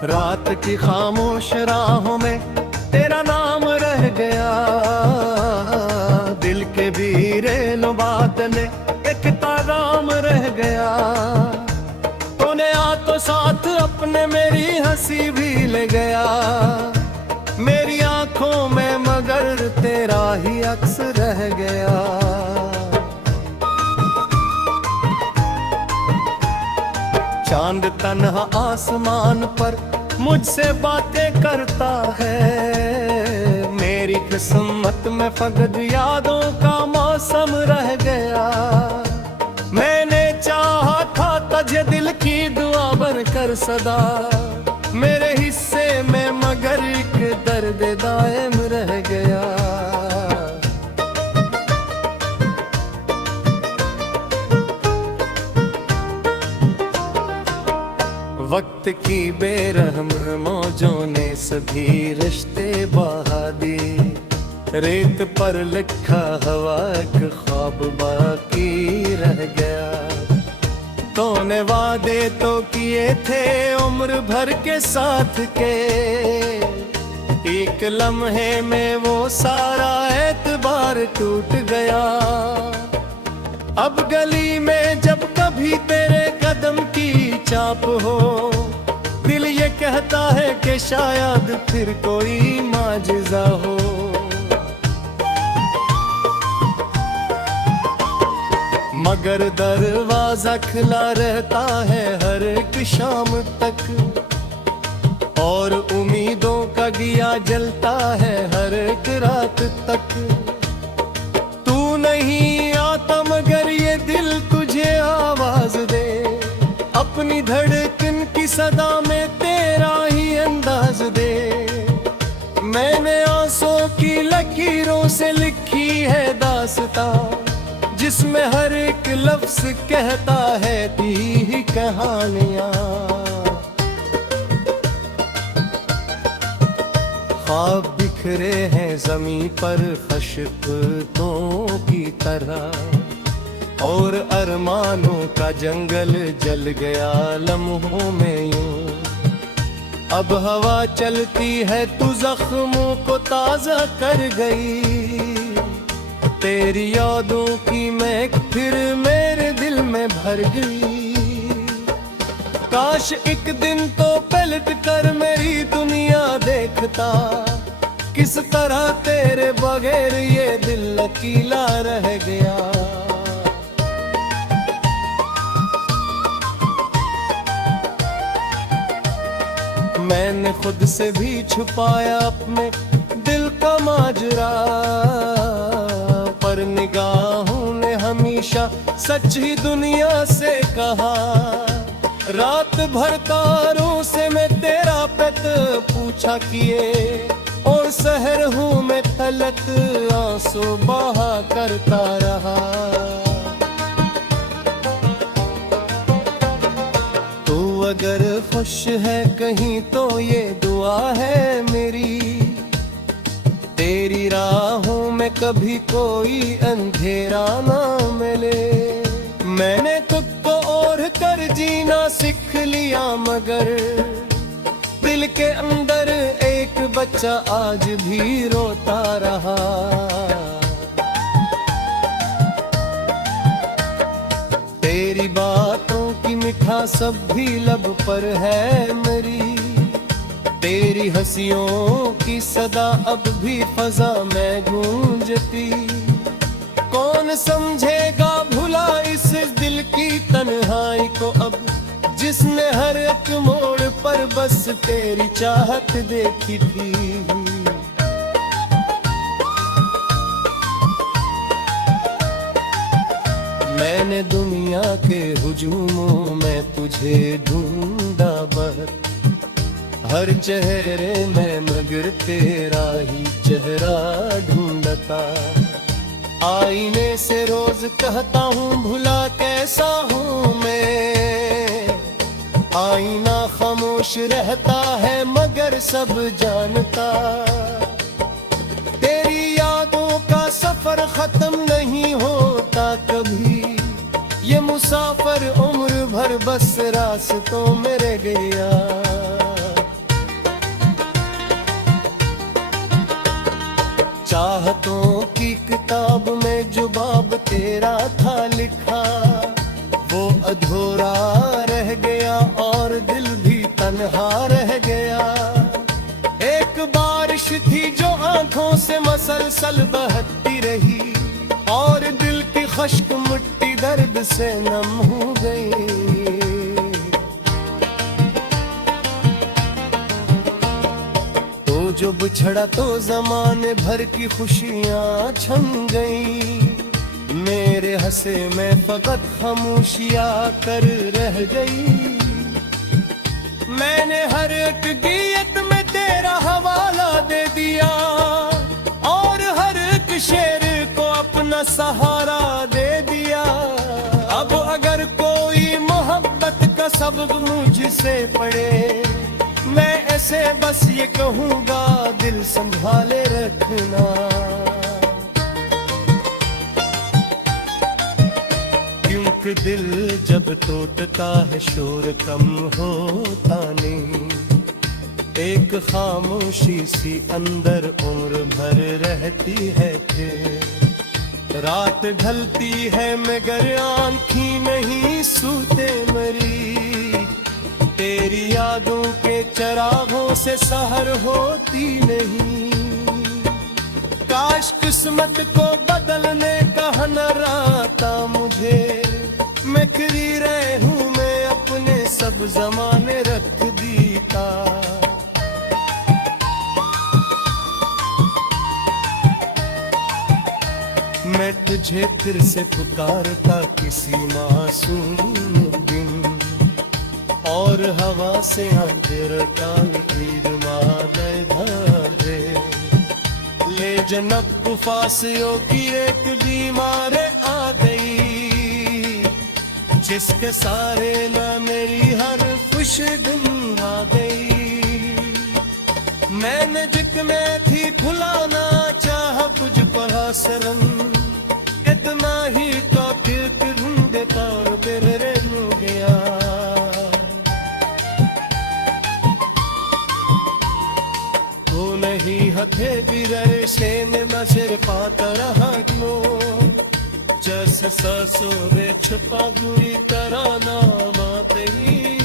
रात की खामोश राहों में तेरा नाम रह गया, दिल के बीरे बात ने एक पैगाम रह गया। तूने आ तो साथ अपने मेरी हंसी भी ले गया, मेरी आंखों में मगर तेरा ही अक्स रह गया। चांद तन्हा आसमान पर मुझसे बातें करता है, मेरी किस्मत में फकत यादों का मौसम रह गया। मैंने चाहा था तुझे दिल की दुआ बनकर सदा, मेरे हिस्से में मगर एक दर्द दायम रह गया। वक्त की बेरहम मौजों ने सभी रिश्ते बहा दिए, रेत पर लिखा हवा एक ख्वाब बाकी रह गया। तूने वादे तो किए थे उम्र भर के साथ के, एक लम्हे में वो सारा एतबार टूट गया। अब गली में जब कभी तेरे कदम की चाप हो, दिल ये कहता है कि शायद फिर कोई माजिज़ा हो। मगर दरवाजा खुला रहता है हर एक शाम तक, और उम्मीदों का दिया जलता है हर एक रात तक। तू नहीं आता मगर ये दिल तुझे आवाज दे, अपनी धड़कन की सदा में तेरा ही अंदाज दे। मैंने आंसुओं की लकीरों से लिखी है दास्तां, जिसमें हर एक लफ्ज कहता है ती कहानियां। ख्वाब बिखरे हैं जमीन पर खशबतों की तरह, और अरमानों का जंगल जल गया लम्हों में यूं। अब हवा चलती है तू जख्मों को ताजा कर गई, तेरी यादों की महक फिर मेरे दिल में भर गई। काश एक दिन तो पलट कर मेरी दुनिया देखता, किस तरह तेरे बगैर ये दिल अकेला रह गया। मैंने खुद से भी छुपाया अपने दिल का माजरा, पर निगाहों ने हमेशा सच ही दुनिया से कहा। रात भर तारों से मैं तेरा पेत पूछा किए, और सहर हूँ मैं तलत आंसू बहा करता रहा। तू अगर खुश है कहीं तो ये दुआ है मेरी, तेरी राहों में कभी कोई अंधेरा ना मिले। मैंने खुद को ओढ़ कर जीना सीख लिया, मगर दिल के अंदर एक बच्चा आज भी रोता रहा। तेरी बातों की मिठास सब भी लब पर है मेरी, तेरी हंसियों की सदा अब भी फजा में गूंजती। कौन समझेगा भुला इस दिल की तन्हाई को अब, जिसने हर एक मोड़ पर बस तेरी चाहत देखी थी। मैंने दुनिया के हुजूमों में तुझे ढूंढा पर, हर चेहरे में मगर तेरा ही चेहरा ढूंढता। आईने से रोज कहता हूँ भुला कैसा हूँ मैं, आईना खामोश रहता है मगर सब जानता। तेरी यादों का सफर खत्म नहीं होता कभी, ये मुसाफिर उम्र भर बस रास्तों में रह गया। चाहतों की किताब में जो बाब तेरा था लिखा, वो अधूरा रह गया और दिल भी तन्हा रह गया। एक बारिश थी जो आंखों से मसलसल बहती रही, और दिल की खश्क मिट्टी दर्द से नम हो गई। जो बिछड़ा तो जमाने भर की खुशियां छन गई, मेरे हंसे में फकत खामोशियां कर रह गई। मैंने हर एक गीत में तेरा हवाला दे दिया, और हर एक शेर को अपना सहारा दे दिया। अब अगर कोई मोहब्बत का सबक मुझसे पढ़े, मैं ऐसे बस ये कहूँगा, दिल संभाले रखना। क्योंकि दिल जब टूटता है शोर कम होता नहीं, एक खामोशी सी अंदर उम्र भर रहती है। फिर रात ढलती है मगर आँखी नहीं सूते मरी, तेरी यादों के चरागों से सहर होती नहीं। काश किस्मत को बदलने का हुनर आता मुझे, मैं खरी रहूं मैं अपने सब जमाने रख दीता। मैं तुझे फिर से पुकारता किसी मासूम दिन, और हवा से अंधेर काल ईद मादे धारे। ले जनक फासियों की एक बीमार आ गई, जिसके सारे न मेरी हर खुश दिन आ गई। मैंने जितने थी भुलाना चाह कुछ पढ़ा सरम, इतना ही तो फिर ढूंढे तौर पे रे गया। नहीं हथे बिरे से न सिर पाता रहा नो, जैसे ससुरे छुपा बुरी तरह ना बात ही